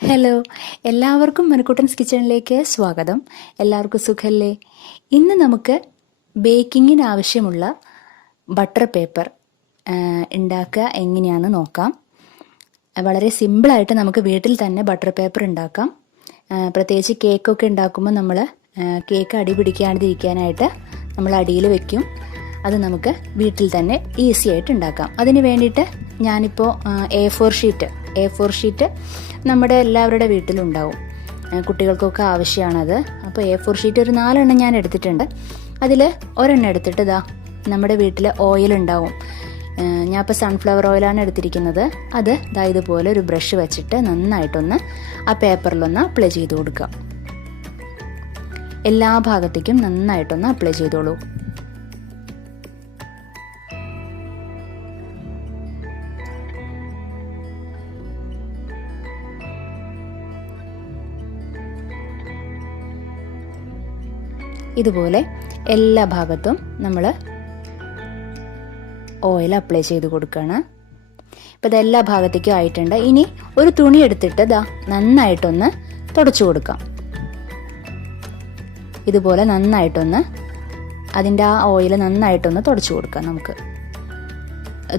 Hello, എല്ലാവർക്കും മനുക്കുട്ടൻസ് കിച്ചണിലേക്ക് സ്വാഗതം. എല്ലാവർക്കും സുഖല്ലേ? ഇന്ന് നമുക്ക് ബേക്കിങ്ങിന് ആവശ്യമുള്ള ബട്ടർ പേപ്പർ ഉണ്ടാക്കുക എങ്ങനെയാണെന്ന് നോക്കാം. വളരെ സിമ്പിളായിട്ട് നമുക്ക് വീട്ടിൽ തന്നെ ബട്ടർ പേപ്പർ ഉണ്ടാക്കാം. പ്രത്യേകിച്ച് കേക്കൊക്കെ ഉണ്ടാക്കുമ്പോൾ നമ്മൾ കേക്ക് അടി പിടിക്കാണ്ടിരിക്കാനായിട്ട് നമ്മൾ അടിയിൽ വെക്കും. അത് നമുക്ക് വീട്ടിൽ തന്നെ ഈസി ആയിട്ട് ഉണ്ടാക്കാം. അതിന് വേണ്ടിയിട്ട് ഞാനിപ്പോൾ A4 ഷീറ്റ് നമ്മുടെ എല്ലാവരുടെ വീട്ടിലുണ്ടാവും, കുട്ടികൾക്കൊക്കെ ആവശ്യമാണത്. അപ്പോൾ A4 ഷീറ്റ് ഒരു 4 എണ്ണം ഞാൻ എടുത്തിട്ടുണ്ട്. അതിൽ ഒരെണ്ണം എടുത്തിട്ട് നമ്മുടെ വീട്ടിൽ ഓയിൽ ഉണ്ടാവും. ഞാൻ ഇപ്പോൾ സൺഫ്ലവർ ഓയിലാണ് എടുത്തിരിക്കുന്നത്. അത് ഇതുപോലെ ഒരു ബ്രഷ് വെച്ചിട്ട് നന്നായിട്ടൊന്ന് ആ പേപ്പറിലൊന്ന് അപ്ലൈ ചെയ്ത് കൊടുക്കുക. എല്ലാ ഭാഗത്തേക്കും നന്നായിട്ടൊന്ന് അപ്ലൈ ചെയ്തോളൂ. ഇതുപോലെ എല്ലാ ഭാഗത്തും നമ്മൾ ഓയിൽ അപ്ലൈ ചെയ്ത് കൊടുക്കുകയാണ്. ഇപ്പം ഇത് എല്ലാ ഭാഗത്തേക്കും ആയിട്ടുണ്ട്. ഇനി ഒരു തുണി എടുത്തിട്ട് നന്നായിട്ടൊന്ന് തുടച്ചു കൊടുക്കാം. ഇതുപോലെ നന്നായിട്ടൊന്ന് അതിൻ്റെ ആ ഓയിൽ നന്നായിട്ടൊന്ന് തുടച്ചു കൊടുക്കാം. നമുക്ക്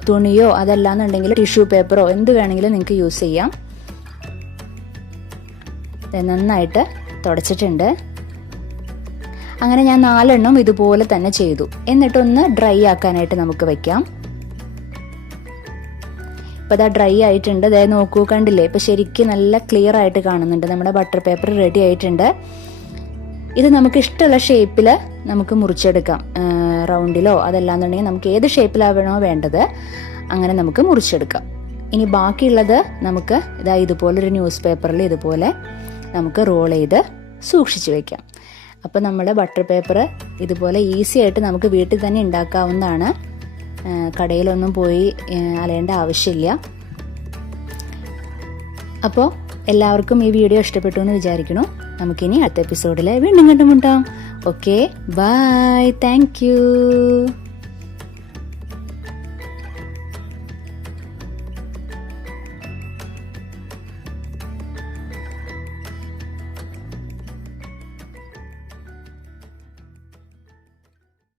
തുണിയോ അതല്ലാന്നുണ്ടെങ്കിൽ ടിഷ്യൂ പേപ്പറോ എന്ത് വേണമെങ്കിലും നിങ്ങൾക്ക് യൂസ് ചെയ്യാം. നന്നായിട്ട് തുടച്ചിട്ടുണ്ട്. അങ്ങനെ ഞാൻ 4 എണ്ണം ഇതുപോലെ തന്നെ ചെയ്തു. എന്നിട്ടൊന്ന് ഡ്രൈ ആക്കാനായിട്ട് നമുക്ക് വെക്കാം. ഇപ്പം ഡ്രൈ ആയിട്ടുണ്ട്. നോക്കൂ, കണ്ടില്ലേ? ഇപ്പം ശരിക്കും നല്ല ക്ലിയർ ആയിട്ട് കാണുന്നുണ്ട്. നമ്മുടെ ബട്ടർ പേപ്പർ റെഡി ആയിട്ടുണ്ട്. ഇത് നമുക്ക് ഇഷ്ടമുള്ള ഷേപ്പിൽ നമുക്ക് മുറിച്ചെടുക്കാം. റൗണ്ടിലോ അതല്ലാന്നുണ്ടെങ്കിൽ നമുക്ക് ഏത് ഷേപ്പിലാവണോ വേണ്ടത് അങ്ങനെ നമുക്ക് മുറിച്ചെടുക്കാം. ഇനി ബാക്കിയുള്ളത് നമുക്ക് ഇതുപോലൊരു ന്യൂസ് പേപ്പറിൽ ഇതുപോലെ നമുക്ക് റോൾ ചെയ്ത് സൂക്ഷിച്ചു വെക്കാം. അപ്പോൾ നമ്മുടെ ബട്ടർ പേപ്പർ ഇതുപോലെ ഈസി ആയിട്ട് നമുക്ക് വീട്ടിൽ തന്നെ ഉണ്ടാക്കാവുന്നതാണ്. കടയിലൊന്നും പോയി അലയേണ്ട ആവശ്യമില്ല. അപ്പോൾ എല്ലാവർക്കും ഈ വീഡിയോ ഇഷ്ടപ്പെട്ടു എന്ന് വിചാരിക്കുന്നു. നമുക്കിനി അടുത്ത എപ്പിസോഡിൽ വീണ്ടും കണ്ടുമുട്ടാം. Okay, bye, thank U.